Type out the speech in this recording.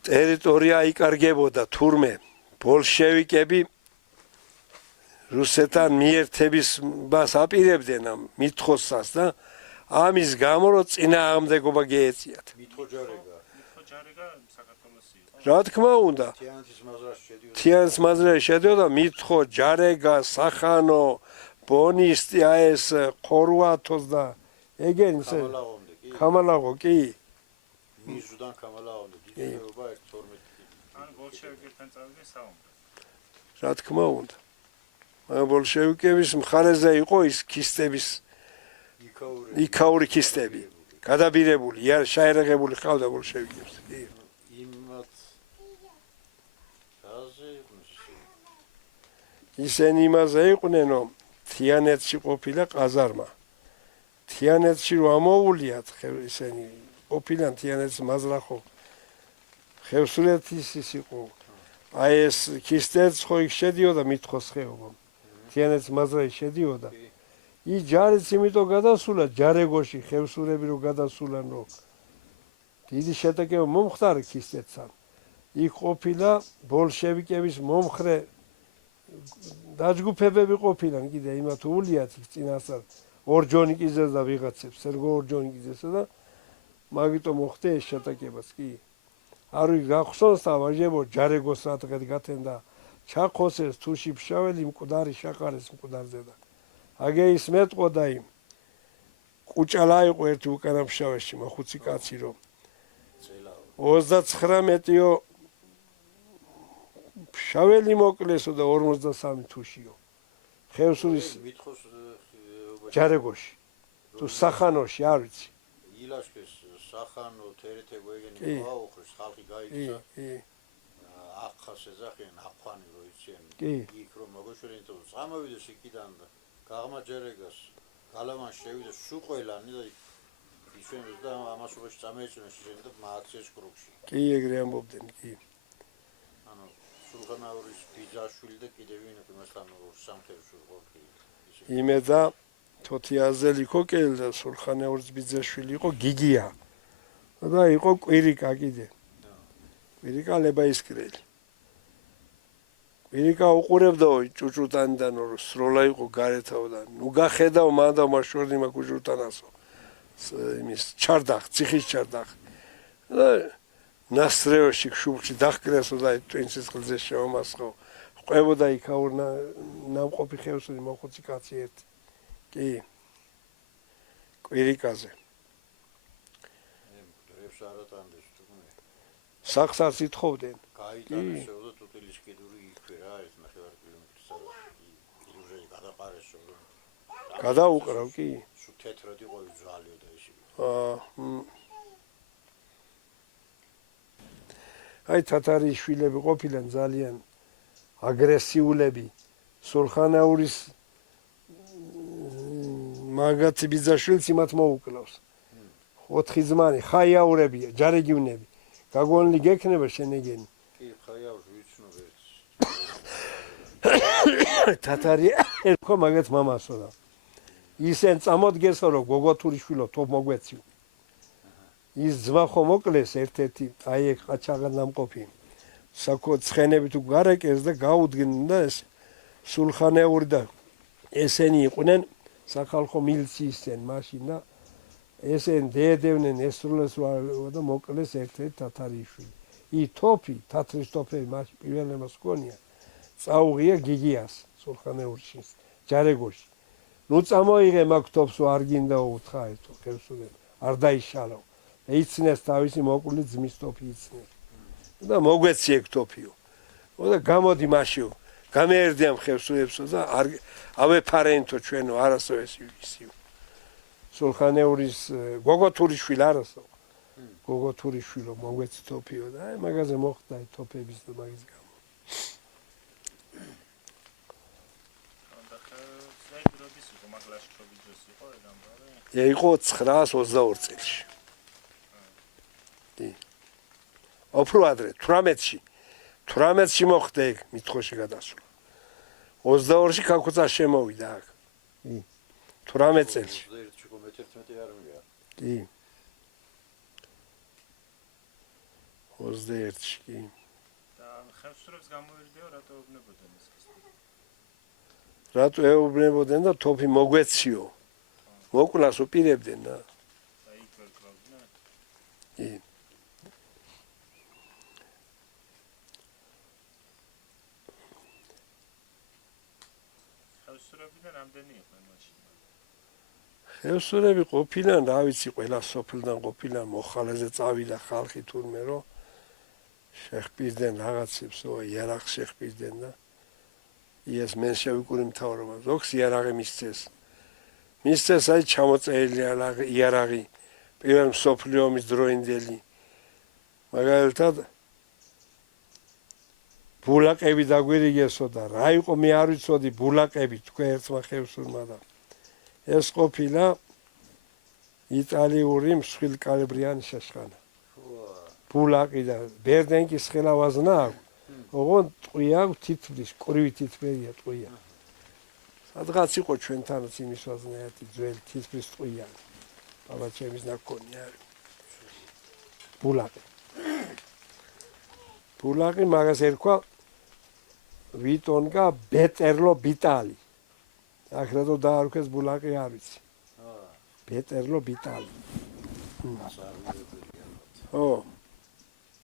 ტერიტორია იკარგებოდა თურმე ბოლშევიკები რუსეთთან მიერთებას აპირებდნენ ამ მითხოვსას და ამის გამო რომ წინააღმდეგობა გეეწიათ. რა თქმა უნდა, თიანეთის მაზრაში შედიოდა მითხო, ჯარეგა, სახანო, ბონისტი, ეს ხორვატოს და ეგენი ხამალაღო კი. მიზუდან ხამალაღო დიდება 12. ან ბოლშევიკებთან წავიდნენ საუბრად. რა თქმა უნდა. ბოლშევიკების მხარეზე იყო ის ქისტების იქაური ქისტები. გადაბირებული, შეერაღებული ყავდა ბოლშევიკებს. ისინი იმაზე იყვნენ, რომ თიანეთში ყოფილა ყაზარმა. თიანეთში რომ ამოუვლიათ ისინი ყოფილან თიანეთის მაზრახო ხევსურეთის ის იყო. აი ეს ქისტეც ხო იქ შედიოდა მითხოს ხეობა. თიანეთის მაზრაში შედიოდა. ის ჯარიც იმიტომ გადასულა ჯარეგოში ხევსურები რო გადასულან რო დიდი შეტაკება მომხდარა ქისტეთთან. იქ ყოფილა ბოლშევიკების მომხრე დაჯგუფებები ყოფილან კიდე იმათ უვლიათ წინასწარ ორჯონიკიძეს და ვიღაცებს სერგო ორჯონიკიძესა და მაგიტომ მოხდა ეს შეტაკებაც კი არ ვიგახსოვს და ვაჟებო ჯარეგოს რატყეთ გათენდა ჩახოსეს თუში ფშაველი მკვდარი შაყარეს მკვდარზე და აგე ის მეტყოდა იმ კუჭალა იყო ერთი უკანა ფშავეში მოხუცი კაცი რომ 39-იო ფშაველი მოკლესო და 53 თუშიო ხევსურის ჯარეგოში თუ სახანოში არ ვიცი ილაშქეს სახანო თერეთებო ეგენი გააუხრეს ხალხი გაიქცა ახას ეძახიან აყვანი რო იციან იქ რომ მოგოშვერენ თუ წამოვიდეს იქიდან და გაღმა ჯერეგას გალავან შევიდა სულ ყველანი და ისინი და ამას უბრალოდ წამეეწნენ შენ და მააქცეს კრუგში კი ეგრე ამბობდნენ კი ანუ სულხანაურის ბიძაშვილი და კიდევ ვინმე მასთან სამთერში ყოფილი იმედა თოთიაზელი კოკელი და სულხანაურის ბიძაშვილი იყო გიგია და იყო კვირიკა კიდე კვირიკა ლებაისკრელი კვირიკა უყურებდაო ჭუჭუტანიდან რომ სროლა იყო გარეთავდა ნუ გახედავ მანდა მაშორნი მაკუჭუტანასო იმის ჩარდახ ციხის ჩარდახ და ნასრევში შუბში დახკრესო და ტვინსის ხლზე შემასხო ყვებოდა იქაურ ნამყოფი ხევსური მოხუცი კაცი ერთი კი კვირიკაზე სახსარს ითხოვდნენ გაიტანესო და თუთილის კიდური იქვე რა ეს ნახევარ კილომეტრისა კიდურზე გადაყარესო გადაუყრავ კი სულ თეთრად იყო ძვალიო და ისე აი თათარი შვილები ყოფილან ძალიან აგრესიულები სულხანაურის მაგათი ბიძაშვილს იმათ მოუკლავს 4 ძმანი ხაიაურებია ჯარეგივნები გაგონლი გექნება შენეგენი კი ხაიაურს ვიცნობ ერთს თათარი ერქვა მაგათ მამასო და ისენ წამოდგესო რომ გოგოთურიშვილო თო მოგვეციო ის ძმა ხო მოკლეს ერთ-ერთი აი ეგ ყაჩაღად ნამყოფი საკო ცხენები თუ გარეკეს და გაუდგნენ და ეს სულხანაური და ესენი იყვნენ სახალხო მილიციისთან მაშინ და ესენ დედევნენ ესრულეს და მოკლეს ერთ-ერთი თათარიშვილი ი თოფი თათრის თოფები მაშინ პირველებას გონია წაუღია გიგიას სულხანაურში ჯარეგოში ნუ წამოიღე მაგ თოფს არ გინდა უთხრა ეთო ხევსურე არ დაიშალო იცნეს თავისი მოკლე ძმის თოფი იცნეს და მოგვეცი ეგ თოფიო და გამოდი მაშიო გამეერდი ამ ხევსურებსო და არ ავეფარენთო ჩვენო არასოდეს ისიო სულხანეურის გოგოთურიშვილი არასო გოგოთურიშვილო მოგვეცი თოფიო და აი მაგაზე მოხდა თოფების და მაგის გამო იყო 922 წელში. კი. უფრო ადრე 18-ში მოხდა ეგ მითხოში გადასვლა. 22-ში კაკუცა შემოვიდა აქ. კი. 18 წელში. კი. 21-ში კი. და ხელსურებს გამოირდეო რატო ეუბნებოდნენ ეს ქისტი? რატო ეუბნებოდნენ და თოფი მოგვეციო. მოკლას უპირებდნენ და და იქ ვერ კრავდნენ? კი. ხელსურებიდან რამდენი იყვნენ მაშინ? ხევსურები ყოფილან, რა ვიცი, ყველა სოფლიდან ყოფილან მოხალეზე წავიდა ხალხი თურმე რომ შეხპირდნენ რაღაცებს, იარაღს შეხპირდნენ და იეს მენშევიკური მთავრობა ზოგს იარაღი მისცეს. მისცეს აი ჩამოწერილი იარაღი პირველ მსოფლიო ომის დროინდელი. მაგალითად ბულაკები დაგვირიგესო და რა იყო მე არ ვიცოდი ბულაკები თქვენ ერთმა ხევსურმა და ეს ყოფილა იტალიური მსხვილკალებრიანი შეშხანა. ბულაკი და ბერდენკის ხელავაზნა აქვს. ოღონდ ტყვი აქვს თითბის, ყრივი თითბერია ტყვია. სადღაც იყო ჩვენთანაც იმის ვაზნაერთი ძველი თითბის ტყვი აქვს. ბაბაჩემის ნაკონი არის. ბულაკი. ბულაკი მაგას ერქვა ვიტონკა ბეტერლო ბიტალი. ახრედო დაარქვეს ბულაკი არ ვიცი. ბეტერლო ბიტალი. ხო.